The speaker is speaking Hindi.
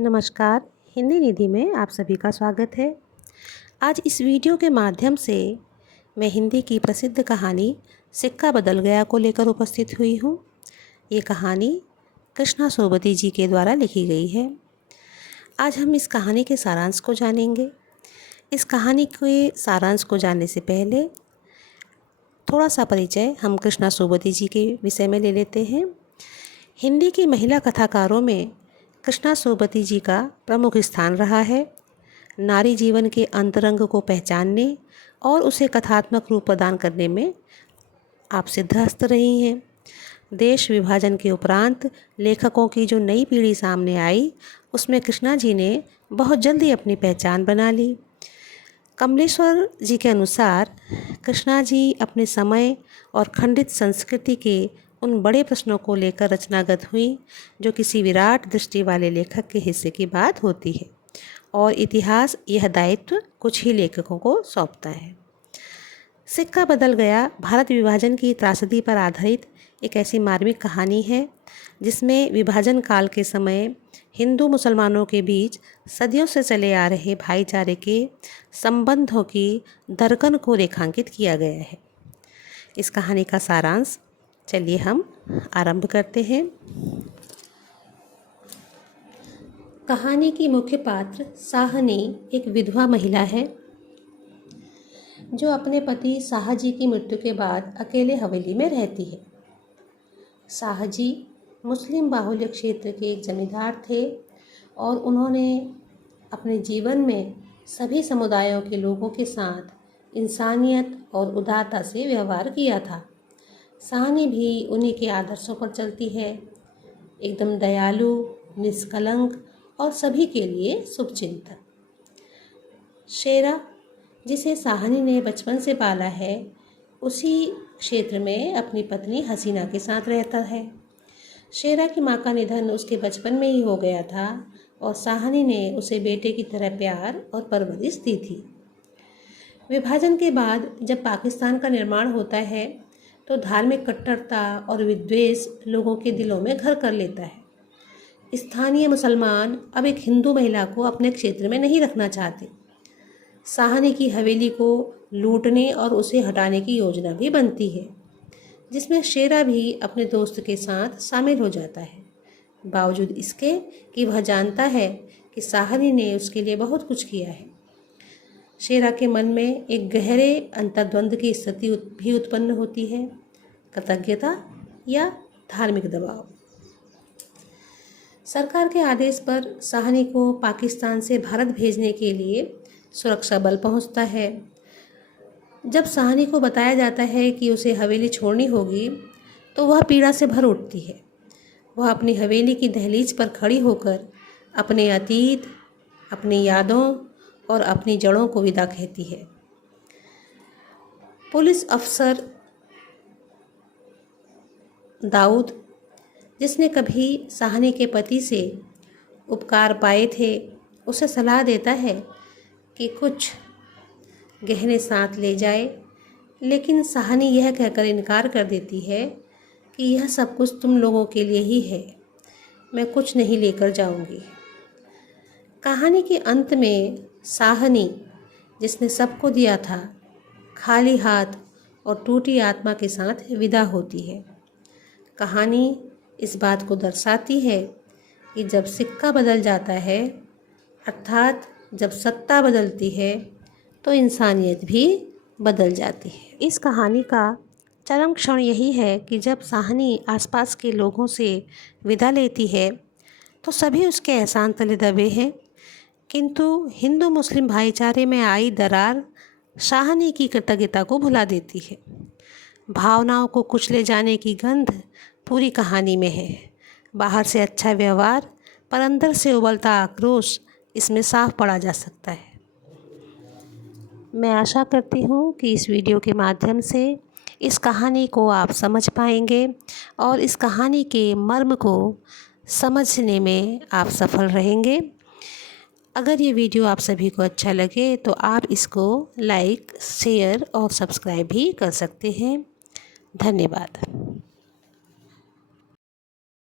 नमस्कार। हिंदी निधि में आप सभी का स्वागत है। आज इस वीडियो के माध्यम से मैं हिंदी की प्रसिद्ध कहानी सिक्का बदल गया को लेकर उपस्थित हुई हूँ। ये कहानी कृष्णा सोबती जी के द्वारा लिखी गई है। आज हम इस कहानी के सारांश को जानेंगे। इस कहानी के सारांश को जानने से पहले थोड़ा सा परिचय हम कृष्णा सोबती जी के विषय में ले लेते हैं। हिंदी की महिला कथाकारों में कृष्णा सोबती जी का प्रमुख स्थान रहा है। नारी जीवन के अंतरंग को पहचानने और उसे कथात्मक रूप प्रदान करने में आप सिद्धहस्त रही हैं। देश विभाजन के उपरांत लेखकों की जो नई पीढ़ी सामने आई, उसमें कृष्णा जी ने बहुत जल्दी अपनी पहचान बना ली। कमलेश्वर जी के अनुसार कृष्णा जी अपने समय और खंडित संस्कृति के उन बड़े प्रश्नों को लेकर रचनागत हुई जो किसी विराट दृष्टि वाले लेखक के हिस्से की बात होती है, और इतिहास यह दायित्व कुछ ही लेखकों को सौंपता है। सिक्का बदल गया भारत विभाजन की त्रासदी पर आधारित एक ऐसी मार्मिक कहानी है जिसमें विभाजन काल के समय हिंदू मुसलमानों के बीच सदियों से चले आ रहे भाईचारे के संबंधों की धड़कन को रेखांकित किया गया है। इस कहानी का सारांश चलिए हम आरंभ करते हैं। कहानी की मुख्य पात्र साहनी एक विधवा महिला है जो अपने पति साहजी की मृत्यु के बाद अकेले हवेली में रहती है। साहजी मुस्लिम बाहुल्य क्षेत्र के जमींदार थे और उन्होंने अपने जीवन में सभी समुदायों के लोगों के साथ इंसानियत और उदारता से व्यवहार किया था। साहनी भी उन्हीं के आदर्शों पर चलती है, एकदम दयालु, निष्कलंक और सभी के लिए शुभचिंतक। शेरा, जिसे साहनी ने बचपन से पाला है, उसी क्षेत्र में अपनी पत्नी हसीना के साथ रहता है। शेरा की मां का निधन उसके बचपन में ही हो गया था और साहनी ने उसे बेटे की तरह प्यार और परवरिश दी थी। विभाजन के बाद जब पाकिस्तान का निर्माण होता है तो धार्मिक कट्टरता और विद्वेष लोगों के दिलों में घर कर लेता है। स्थानीय मुसलमान अब एक हिंदू महिला को अपने क्षेत्र में नहीं रखना चाहते। साहनी की हवेली को लूटने और उसे हटाने की योजना भी बनती है, जिसमें शेरा भी अपने दोस्त के साथ शामिल हो जाता है, बावजूद इसके कि वह जानता है कि साहनी ने उसके लिए बहुत कुछ किया है। शेरा के मन में एक गहरे अंतर्द्वंद की स्थिति भी उत्पन्न होती है, कृतज्ञता या धार्मिक दबाव। सरकार के आदेश पर साहनी को पाकिस्तान से भारत भेजने के लिए सुरक्षा बल पहुंचता है। जब साहनी को बताया जाता है कि उसे हवेली छोड़नी होगी तो वह पीड़ा से भर उठती है। वह अपनी हवेली की दहलीज पर खड़ी होकर अपने अतीत, अपनी यादों और अपनी जड़ों को विदा कहती है। पुलिस अफसर दाऊद, जिसने कभी साहनी के पति से उपकार पाए थे, उसे सलाह देता है कि कुछ गहने साथ ले जाए, लेकिन साहनी यह कहकर इनकार कर देती है कि यह सब कुछ तुम लोगों के लिए ही है, मैं कुछ नहीं लेकर जाऊंगी। कहानी के अंत में साहनी, जिसने सबको दिया था, खाली हाथ और टूटी आत्मा के साथ विदा होती है। कहानी इस बात को दर्शाती है कि जब सिक्का बदल जाता है, अर्थात जब सत्ता बदलती है, तो इंसानियत भी बदल जाती है। इस कहानी का चरम क्षण यही है कि जब साहनी आसपास के लोगों से विदा लेती है तो सभी उसके एहसान तले दबे हैं, किंतु हिंदू मुस्लिम भाईचारे में आई दरार साहनी की कृतज्ञता को भुला देती है। भावनाओं को कुचले जाने की गंध पूरी कहानी में है। बाहर से अच्छा व्यवहार पर अंदर से उबलता आक्रोश इसमें साफ पड़ा जा सकता है। मैं आशा करती हूँ कि इस वीडियो के माध्यम से इस कहानी को आप समझ पाएंगे और इस कहानी के मर्म को समझने में आप सफल रहेंगे। अगर ये वीडियो आप सभी को अच्छा लगे तो आप इसको लाइक, शेयर और सब्सक्राइब भी कर सकते हैं। धन्यवाद।